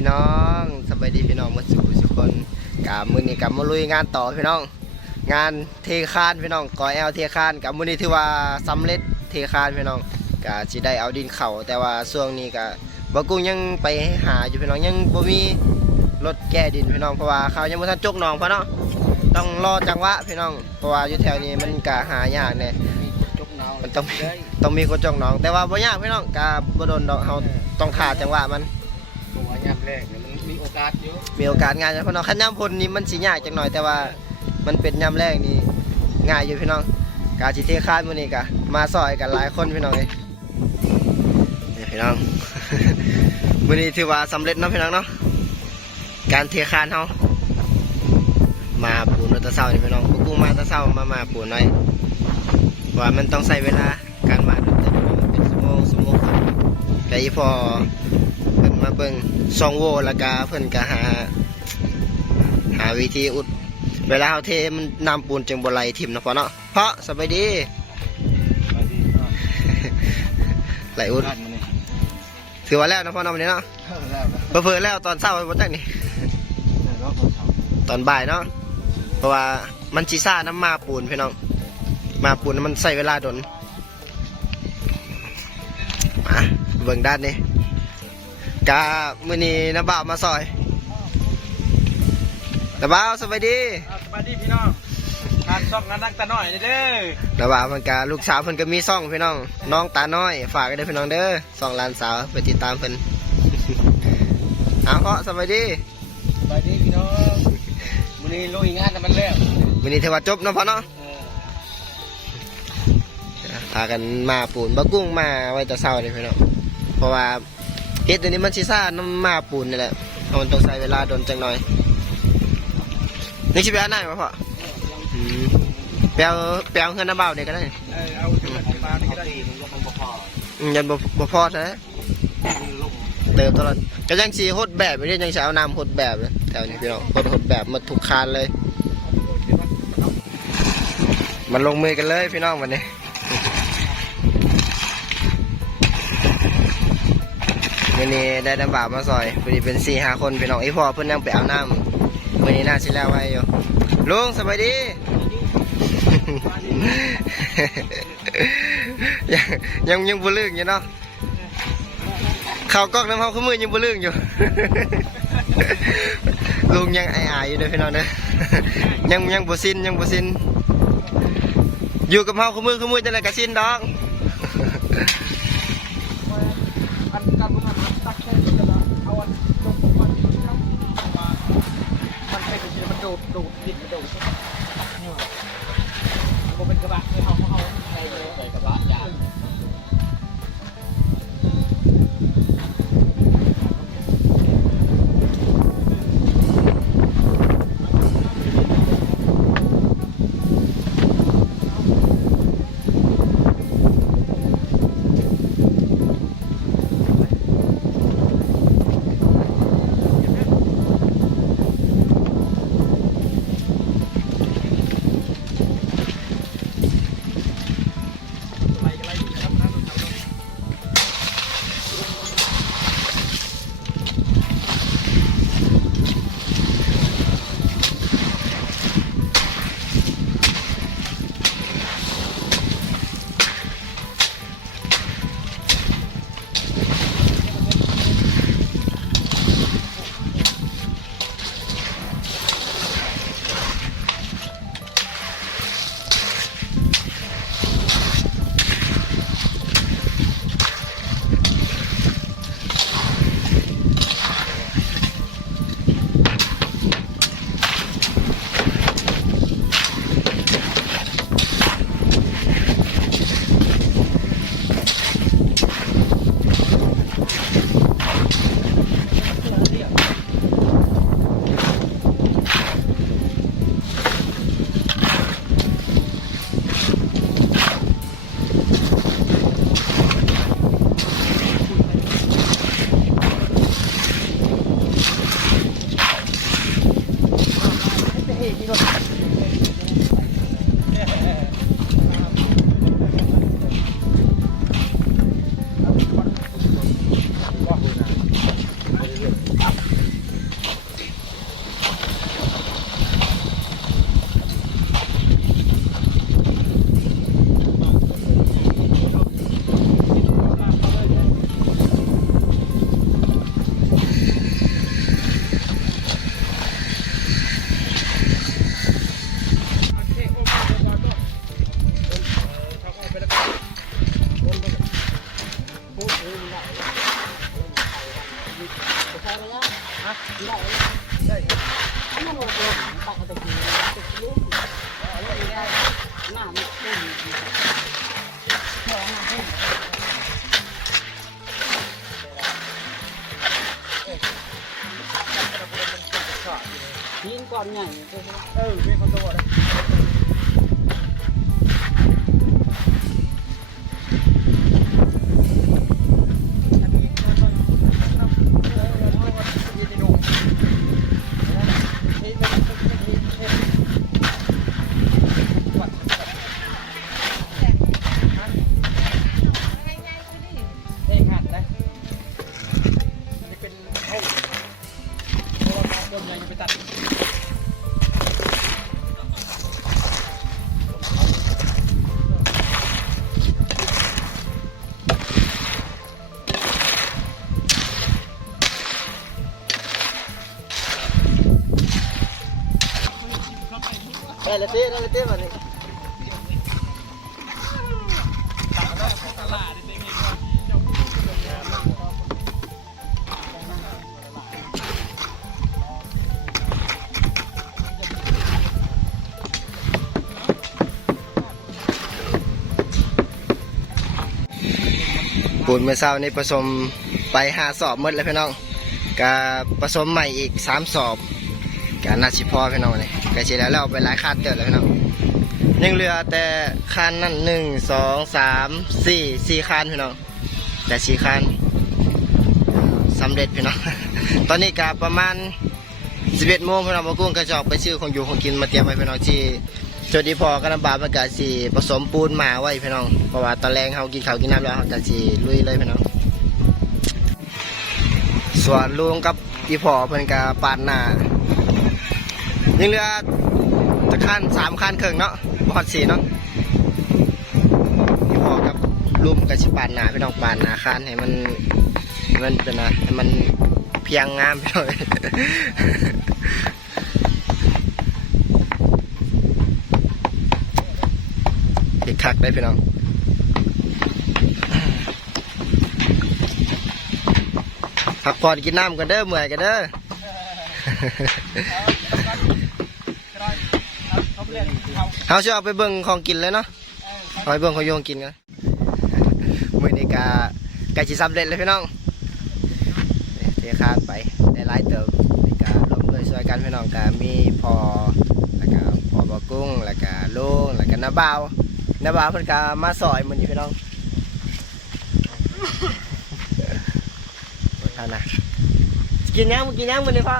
ายดีพี่น้องสบายดีพี่น้องมาสู่ทุกคนกับมือนี้กับมาลุยงานต่อพี่น้อง งานเทคานพี่น้องก่อแอลเทคานกับมือนี้ถือว่าสำเร็จเทคานพี่น้องก็สิได้เอาดินเข่าแต่ว่าช่วงนี้ก็บ่กุ้งยังไปหาอยู่พี่น้องยังบ่มีรถแก้ดินพี่น้องเพราะว่าเขายังบ่ทันจกหนองเพราะเนาะต้องรอจังหวะพี่น้องเพราะว่าอยู่แถวนี้มันก็หายากแน่จุกเนามันต้องมีต้องมีคนจกหนอง แต่ว่าบ่ยากพี่น้องก็บ่โดนดอกเฮาต้องท่าจังหวะมัน รกเนี่ยมันมีโอกาสเยอะมีโอกาสงานเพราะน้องขันย่ำพลนี่มันสิยากจังหน่อยแต่ว่ามันเป็นย่ำแรกนี่ง่ายอยู่พี่น้องกาจิเทคาดมื้อนี้กะมาซอยกันหลายคนพี่น้องเอ้ยนี่พี่น้อง มื้อนี้ถือว่าสำเร็จเนาะพี่น้องเนาะการเทคานเฮามาปูนมาตะเช้านี่พี่น้องพวกกูมาตะเช้ามามาปูนหน่อยว่ามันต้องใช้เวลาการมาแต่เป็นชั่วโมงชั่วโมงครับแต่อีพอ มาเบิ่งซองโหวแล้วก็เพิ่นก็หา หาวิธีอุด เวลาเฮาเทมันน้ำปูนจึงบ่ไหลทิ่มเนาะพ่อเนาะเพราะสบายดีมาดีเนาะไหลอุดด้านมันนี่ถือว่าแล้วเนาะพ่อเนาะวันนี้เนาะเข้าแล้วนะเพิ่นแล้วตอนเช้าบ่จักนี่เนาะคนทตอนบ่ายเนาะเพราะว่ามันสิซ่าน้ำมาปูนพี่น้องมาปูนมันใช้เวลาดนมาเบิ่งด้านนี้ กามื้อนี้น้าบ่าวมาซอยน้าบ่าวสบายดีำสวัสดีพี่น้องทานซ่องงานนักตาหน่อยเด้อแล้วว่ามันกาลูกสาวเพิ่นก็มีซ่องพี่น้อง น้องตาน้อย ฝากกันด้วยพี่น้องเด้อซ่องหลานสาวไปติดตามเพิ่นเอาเพาะสวัสดีสวัสดีพี่น้องวันนี้ลุยงานแต่มันแล้ววันนี้เทว่าจบเนาะพ่อเนาะเออพากันมาปูนบะกุ้งมาไว้แต่เช้านี่พี่น้องเพราะว่า เฮ็ดตัวนี้มันสิซ่าน้ำมาปูนนี่แหละเพราะมันต้องใช้เวลาโดนจังหน่อยนี่สิไปอันไหนมาพ่ออืมแปลวแปลวเงินน้ำเบาเนี่ยก็ได้เออเอาจุดมานี่ก็ได้มันก็คงพออืมยันบ่บ่พอใช่ลงเติมตลอดก็ยังสีหดแบบไม่ได้ยังจะเอาน้ำหดแบบเลยแถวนี้พี่น้องหดหดแบบหมาถูกคานเลย มันลงมือกันเลยพี่น้องวันนี้ วันนี้ได้น้ำบาปมาซอยวันนี้เป็นสี่ห้าคนพี่น้องไอพ่อเพิ่อนยังไปเอาน้ำวันนี้น่าสิแล้วไว้อยู่ลุงสบายดียังยังยังบุลึงอยู่เนาะข่าวกองน้ำเขาขึ้นมือยังบ่เรื่อยู่ ลุงยังไอายอยู่เด้อพี่น้องเด้อยังยังบ่สิ้นยังบ่สิ้นอยู่กับเฮาขึ้นมือขึ้นมือจังได๋ก็สิ้นดอก เละเต้ได้ละเต้มานี่ปูนเมื่อเช้านี้ผสมไปหาสอบมดแล้วพี่น้องก็ผสมใหม่อีกสามสอบก็น่าสิพ่อพี่น้องนี่ ก็สิแล้วเราไปหลายคันเติบแล้วพี่น้องยังเหลือแต่คันนั่นหนึ่งสองสามสี่สี่คันพี่น้องแต่สี่คันสำเร็จพี่น้องตอนนี้ก็ประมาณสิบเอ็ดโมงพี่น้องมากุ้งก็จะออกไปซื้อของอยู่ของกินมาเตรียมไว้พี่น้องที่จดีพอกระบามันก็สีผสมปูนมาไว้พี่น้องเพราะว่าตอนแรงเขากินเขากินน้ำแล้วเขาก็สีลุยเลยพี่น้องส่วนลุงกับอีพอเพิ่นก็ปาดหน้า ยังเหลือตะคันสามคันครึ่งเนาะบอดสีเนาะอีพอกับลุงก็สิปาดหน้าพี่น้องปาดหน้าคันให้มันมันเป็นนะให้มันเพียงงามพี่น้องเด็กคักได้พี่น้องพักผ่อนกินน้ำกันเด้อเมื่อยกันเด้อ เขาเรียก เขาเขาจะเอาไปเบิ่งของกินเลยเนาะเอาไปเบิ่งของโยงกินกันมื้อนี้กะกะสิสำเร็จเลยพี่น้องเทคานไปได้หลายเติมนี่กะร่วมด้วยช่วยกันพี่น้องกะมีพอแล้วก็พอบะกุ้งแล้วก็ลุงแล้วก็น้าบ่าวน้าบ่าวเพิ่นกะมาซอยมื้อนี้พี่น้องเท่านะกินยังมึงกินยังมื้อนี้พ่อ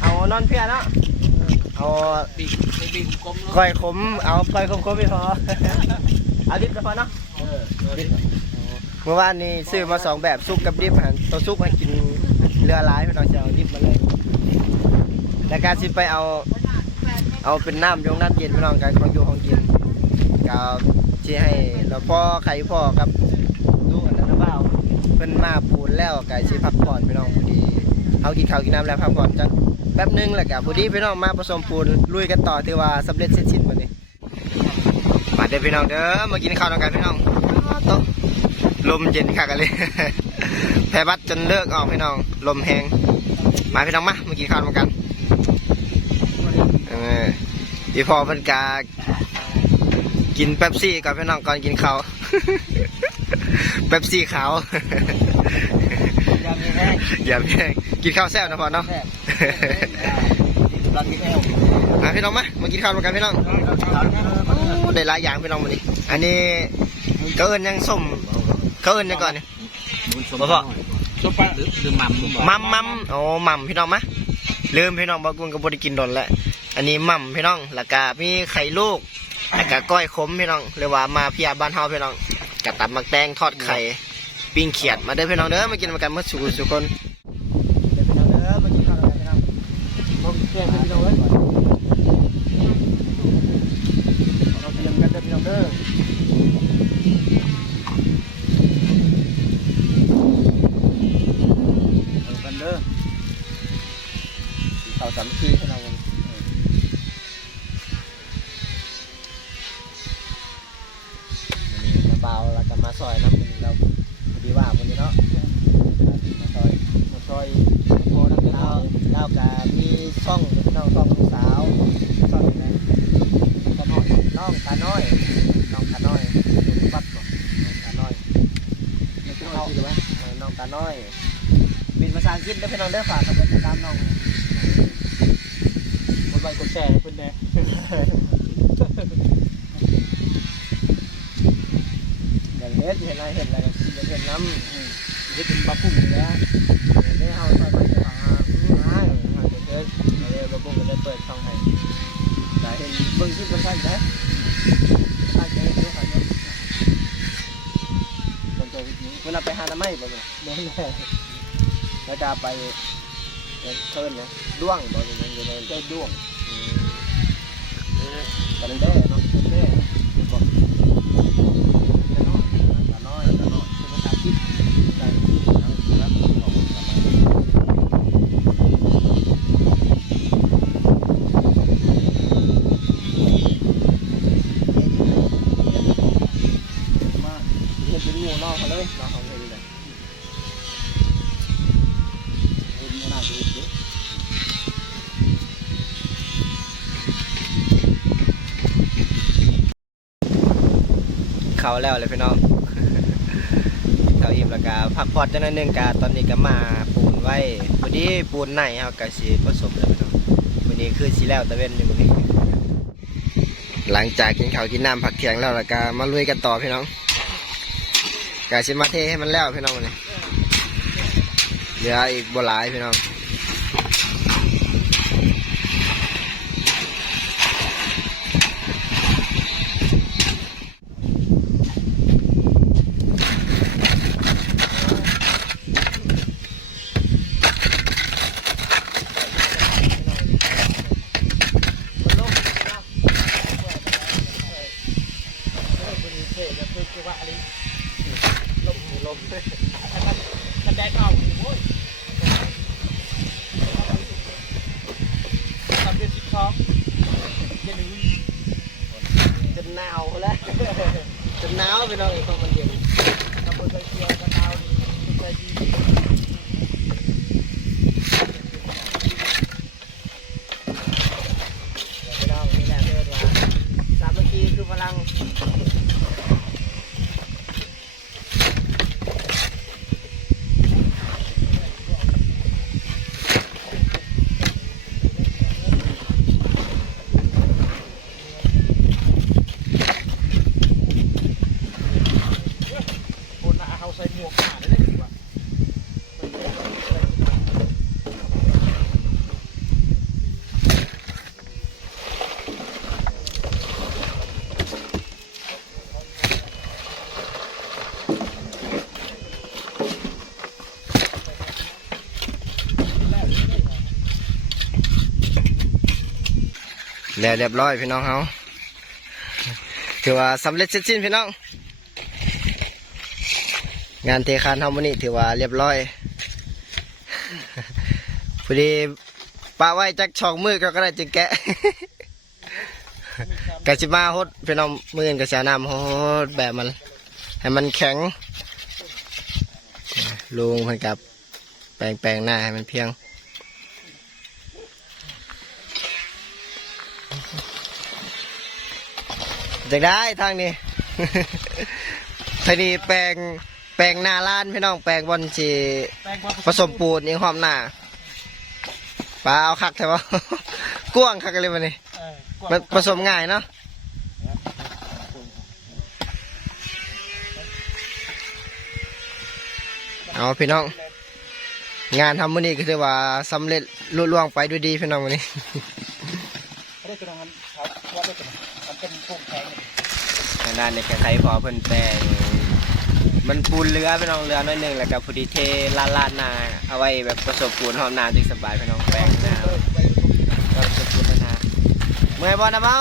เอานอนเพียเนาะ เอาปีกในปีกกลมก้อยขมเอาก้อยขมขมไม่พอเอาดิบก็พอเนาะเมื่อวานนี้ซื้อมาสองแบบซุปกับดิบหันตัวซุปให้กินเรือหลายพี่น้องจะเอาดิบมาเลยแต่การสิไปเอาเอาเป็นน้ำยงน้ำเย็นพี่น้องกันของอยู่ของกินก็ที่ให้เราพ่อใครพ่อครับลูกอันนั้นนะเปล่าเพิ่นมาปูนแล้วก็สิพักผ่อนพี่น้องพอดี เขากินข้าวกินน้ำแล้วพักผ่อนจังแป๊บหนึงแล้วก็พอดีพี่น้องมาผสมปูนลุยกันต่อถือว่าสำเร็จเสร็จสิ้นวันนี้มาเด้อพี่น้องเด้อมากินข้าวด้วกันพี่น้องต๊ะลมเย็นคักกันเลยแพ้บัดจนเลิกออกพี่น้องลมแหงมาพี่น้องมามากินข้าวด้วกันเออที่พ่อเพิ่นกากินเป๊ปซี่ก่อนพี่น้องก่อนกินข้าวเป๊ปซี่ขาว อย่าแพงกินข้าวแซ่บนะพ่อเนาะรังนี้แห้งมาพี่น้องมามากินข้าวด้วยกันพี่น้องได้หลายอย่างพี่น้องวันนี้อันนี้เขาเอิญยังส้มเขาเอิญยังก่อนเนี่บ่อซุปปลาหรือหรือหม่ำมัมมัมโอ้มัมพี่น้องมะลืมพี่น้องบอกกุนกับบได้กินดนแล้วอันนี้มัมพี่น้องแล้วก็มีไข่ลูกแล้วก็ก้อยขมพี่น้องเรียกว่ามาพียบ้านเฮาพี่น้องกระตับมักแตงทอดไข่ ปิ้งเขียดมาเด้อพี่น้องเด้อมากินมากันเมื่อสุขสุกคนเด้อพี่น้องเด้อมากินข้าวกันพี่น้อง ผมแห้งพี่น้องเอ้ยเราเตรียมกันเด้อพี่น้องเด้อ เอากันเด้อเขาสามัคคีให้เรา วันนี้มาเบาแล้วก็มาซอยน้ำมันเราพอดีว่าวันนี้เนาะมาซอย มาซอยพอนักเรียน เรา เรา เราก็ มีช่องพี่น้องช่องลูกสาวช่องอะไรตะน้อยน้องตาน้อยน้องตาน้อยปัดบ่น้องตาน้อยไม่ใช่เอาสิหรือวะเออน้องตาน้อยบินภาษาอังกฤษเด้อพี่น้องเด้อฝากกันไปติดตามน้องกดแชร์ให้เพิ่นแน่อย่างเฮ็ดเห็นอะไรเห็นอะไรเห็นน้ำเฮ็ดเป็นบาพุ่มอยู่แล้ว ได้เอาไปไปจะฟังอะอืมอ่าหาเด็กเฮ็ดเอาเลยบ่บุ้งก็ได้เปิดช่องให้ได้ เห็นเบิ่งคลิปเบิ่งท่านได้ท่านจะเห็นด้วยกันเนาะสนใจวิธีนี้เวลาไปหาน้ำไม้บ่แม่แม่นแน่แล้วจะไปเอิ้นเพิ่นเนี่ยด้วงบ่อย่างนั้นอยู่ในได้ด้วงอืมเออกันแด้เนาะกันแด้คือบ่ จะน้อย กันน้อยกันน้อย เป็นภาษาอังกฤษ ได้ทั้งแล้วบอกกลับมา มาก เห็นเป็นหมู่นอกเขาเลยนอกเขาเลยเลย เห็นขนาดนี้เด้อ เขา แล้วเลยพี่น้องเขาอิ่มแล้วก็พักผ่อนจังหน่อยหนึงกตอนนี้ก็มาปูนไว้พอดีปูนไหนเฮาก็สิผสมแล้วพี่น้องวันนี้คือสิแล้วตะเว้นอยู่มื้อนี้หลังจากกินข้าวกินน้ำผักเที่ยงแล้วแล้วก็มาลุยกันต่อพี่น้องกาสิมาเทให้มันแล้วพี่น้องวันนี้เหลืออีกบ่หลายพี่น้อง คนนี้เท่ จะคือว่าอะไรลมลมแต่มันมันแดดออกโอ้ยทำเป็นสิบสองเย็นอุ้ยจะหนาวแล้วจะหนาวไปหน่อยก็มันเย็น ทำบนเชียร์กันดาวนี่สุดใจดี พี่น้องนี่แหละเรียกว่าสามัคคีคือพลัง คนน่ะเขาใส่หมวกหนาได้เลยดีกว่า แล้วเรียบร้อยพี่น้องเขาถือว่าสำเร็จเสร็จสิ้นพี่น้อง งานเทคานเฮามื้อนี้ถือว่าเรียบร้อยพอดีปะไว้จักช่องมือก็ก็ได้จึงแกะกะสิมาฮดพี่น้องมืออนกะสิเอาน้ำฮดแบบมัน ให้มันแข็งลุงเพิ่นกับแปลงแปลงหน้าให้มันเพียง จากได้ทางนี้ทางนี้แปลงแปลงหน้าล้านพี่น้องแปลงบอลชีแป้งว่าผสมปูนยิงหอมหน้าปลาเอาคักใช่ปะกว้างคักเลยวันนี้เออมันผสมง่ายเนาะเอาพี่น้อง งานทำมื้อนี้ก็ถือว่าสำเร็จลุล่วงไปด้วยดีพี่น้องวันนี้ กันครับว่าได้กระนั้นมันเป็นโป่งแข็งทางด้านในกระไทพอเพิ่นแปลงมันปูนเรือพี่น้องเรือน้อยหนึ่งแล้วก็พอดีเทลาดลาดนาเอาไว้แบบผสมปูนหอมน้ำจึงสบายพี่น้องแปลงน้าประก็ผสมปูนนาเมื่อยบอลนะเมา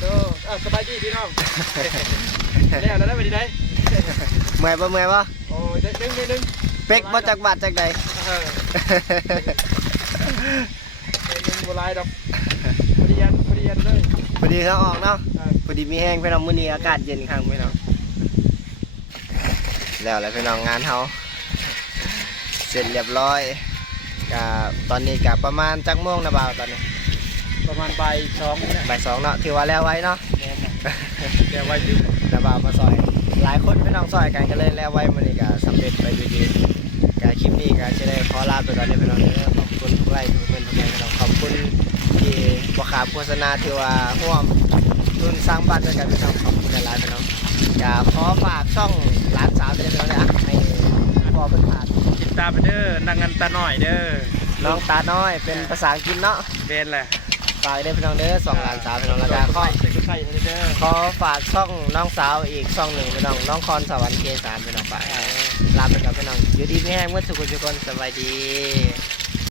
เออเออสบายดีพี่น้องแล้วแล้วได้ไปดีได้เมื่อยบ่เมื่อยบ่โอ้ยได้ดึงดึงดึงเป็กบ่จากบาทจากใดเออดึงโบราณดอกพอดียันพอดียันเลย พอดีเขาออกเนาะเออพอดีมีแห้งพี่น้องมื้อนี้อากาศเย็นข้างพี่น้องแล้วแล้วพี่น้องงานเฮาเสร็จเรียบร้อยก็ตอนนี้ก็ประมาณจักโมงนะบ่าวตอนนี้ ประมาณใบสองเนี่ยบ่ายสองเนาะถือว่าแล้วไว้เนาะแน่นนะเดี๋ยวไว้ดึงระบาวมาซอย หลายคนพี่น้องซอยกันก็เลยแล้วไว้มันนี่ก็สำเร็จไปด้วยดีการคลิปนี้ก็จะได้ขอลาไปก่อนเด้อพี่น้องเด้อขอบ คุณคุณผู้ไล่ทุกคนทุกคนขอบคุณที่บ่ขาโฆษณาที่ว่าร่วมทุนสร้างบ้านด้วยกันพี่น้องขอบคุณหลายๆพี่น้องอย่าขอฝากช่องหลานสาวได้พี่น้องนะให้พ่อเป็นผ่านติดตามไปเด้อนางงันตาหน่อยเด้อน้องตาน้อยเป็นภาษาอังกฤษเนาะเป็นแหละฝากได้พี่น้องเด้อสองหลานสาวพี่น้องแล้วก็ขอขอฝากช่องน้องสาวอีกช่องหนึ่งพี่น้องน้องคอนสวรรค์เคสามพี่น้องฝากลาไปกับพี่น้องอยู่ดีไม่แห้งเมื่อสุขสุขคนสบายดี